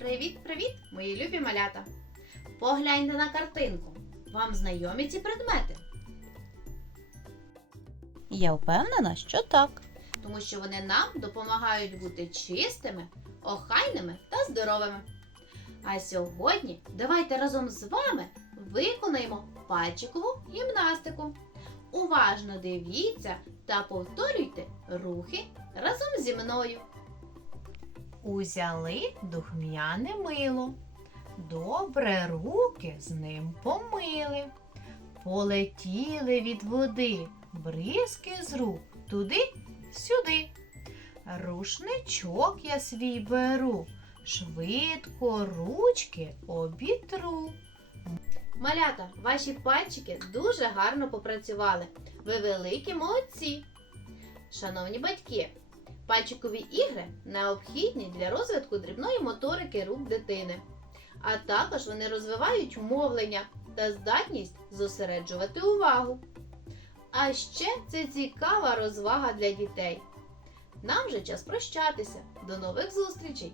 Привіт-привіт, мої любі малята! Погляньте на картинку. Вам знайомі ці предмети, Я впевнена, що так. тому що вони нам допомагають бути чистими, охайними та здоровими. А сьогодні давайте разом з вами виконаємо пальчикову гімнастику. Уважно дивіться та повторюйте рухи разом зі мною. Узяли духмяне мило. Добре руки з ним помили. Полетіли від води бризки з рук туди, сюди. Рушничок я свій беру, швидко ручки обітру. Малята, ваші пальчики дуже гарно попрацювали. Ви великі молодці. Шановні батьки, пальчикові ігри необхідні для розвитку дрібної моторики рук дитини. А також вони розвивають мовлення та здатність зосереджувати увагу. А ще це цікава розвага для дітей. Нам же час прощатися. До нових зустрічей!